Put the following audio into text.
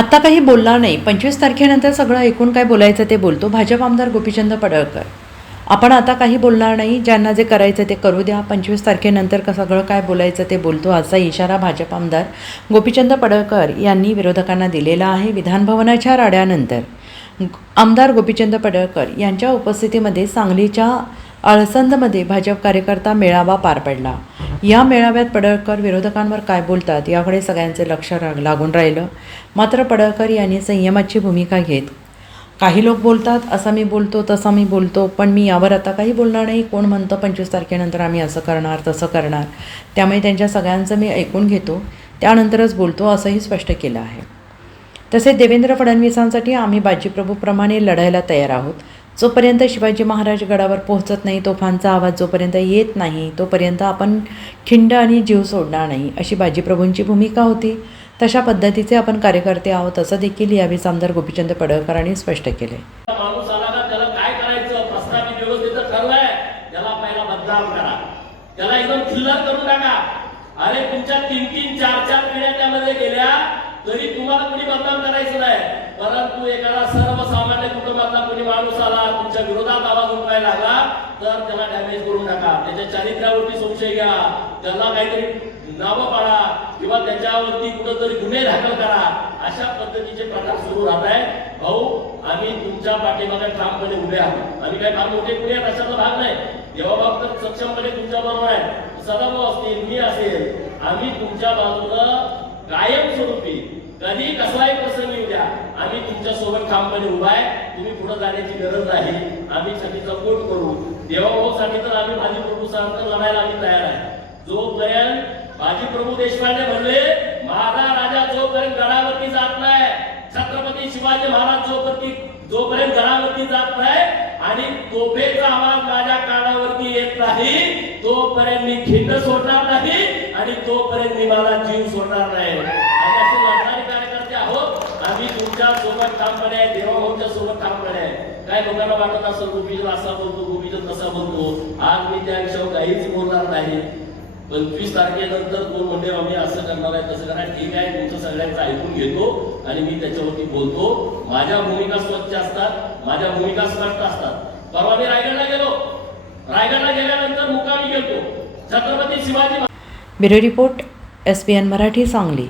आता काही बोलला नाही. 25 तारखेनंतर सगळं ऐकून काय बोलायचं ते बोलतो. भाजप आमदार गोपीचंद पडळकर, आपण आता काही बोलणार नाही, ज्यांना जे करायचं ते करू द्या. 25 तारखेनंतर सगळं काय बोलायचं ते बोलतो, असा इशारा भाजप आमदार गोपीचंद पडळकर यांनी विरोधकांना दिलेला आहे. विधानभवनाच्या राड्यानंतर आमदार गोपीचंद पडळकर यांच्या उपस्थितीमध्ये सांगलीच्या अळसंदमध्ये भाजप कार्यकर्ता मेळावा पार पडला. या मेळाव्यात पडळकर विरोधकांवर काय बोलतात याकडे सगळ्यांचे लक्ष लागून राहिलं. मात्र पडळकर यांनी संयमाची भूमिका घेत, काही लोक बोलतात असं मी बोलतो तसं मी बोलतो, पण मी यावर आता काही बोलणार नाही. कोण म्हणतं 25 तारखेनंतर आम्ही असं करणार तसं करणार, त्यामुळे त्यांच्या सगळ्यांचं मी ऐकून घेतो, त्यानंतरच बोलतो, असंही स्पष्ट केलं आहे. तसेच देवेंद्र फडणवीसांसाठी आम्ही बाजीप्रभूप्रमाणे लढायला तयार आहोत. जोपर्यंत शिवाजी महाराज गडावर पोहोचत नाही, तोफांचा आवाज जोपर्यंत येत नाही, तोपर्यंत आपण खिंड आणि जीव सोडणार नाही, अशी बाजीप्रभूंची भूमिका होती. तशा पद्धतीचे आपण कार्यकर्ते आहोत, असं देखील यावेळी आमदार गोपीचंद पडळकरांनी स्पष्ट केले. माणूस आला का त्याला काय करायचं, प्रस्थापित व्यवस्थेचं ठरलंय, त्याला पहिला बदनाम करा, त्याला एकदम खिल्लार करून टाका. अरे तुमच्या 3-3, 4-4 पिढ्या त्यामध्ये गेल्या तरी तुम्हाला कोणी बदनाम करायचं नाही. परंतु एखादा सर्वसामान्य कुटुंबातला कोणी माणूस आला, तुमच्या विरोधात आवाज उठवायला लागला, तर त्याला डॅमेज करून टाका. त्याच्या चारित्र्यावरती संशय घ्या, त्याला काहीतरी नावं पाडा किंवा त्याच्यावरती कुठंतरी गुन्हे दाखल करा. अशा पद्धतीचे प्रकार सुरू राहत आहे. भाऊ, आम्ही तुमच्या पाठीमागे ठामपणे उभे आहोत. आम्ही काय फार मोठे कुणी अशाचा भाग नाही. देवाबाब तर सक्षमपणे तुमच्या बरोबर आहे. सदाभाऊ असतील, मी असेल, आम्ही तुमच्या बाजूनं कायमस्वरूपी कधी कसलाही प्रसंग येऊ द्या, आम्ही तुमच्या सोबत ठामपणे उभा आहे. तुम्ही पुढे जाण्याची गरज नाही. आम्ही साठी सपोर्ट करू. देवाभाऊसाठी तर आम्ही बाजीप्रभूंसह लढायला आम्ही तयार आहे. जोपर्यंत बाजीप्रभू देशपांडे म्हणले, माझा राजा जोपर्यंत गडावरती जात नाही, छत्रपती शिवाजी महाराज जोपर्यंत गडावरती जात नाही आणि तोफेचा आवाज माझ्या कानावरती येत नाही, तोपर्यंत मी खिंड सोडणार नाही आणि तोपर्यंत मी माझा जीव सोडणार नाही. आम्ही असे लढणारे कार्यकर्ते आहोत. आम्ही तुमच्या सोबत ठामपणे आहे, देवाभाऊंच्या सोबत ठामपणे आहे. काय लोकांना वाटत असेल गोपीचंद असा बोलतो, गोपीचंद तसा बोलतो, आज मी त्या विषयावर काहीच बोलणार नाही. 25 तारखेनंतर कोण म्हणजे आम्ही असं करणार आहे तसं करणार, ठीक आहे, तुमचं सगळ्यांचं ऐकून घेतो आणि मी त्याच्यावरती बोलतो. माझ्या भूमिका स्वच्छ असतात, माझ्या भूमिका स्पष्ट असतात. परवा मी रायगडला गेलो, रायगडला गेल्यानंतर मुक्कामी गेलो Chhatrapati Shivaji. Bureau report, SBN Marathi, Sangli.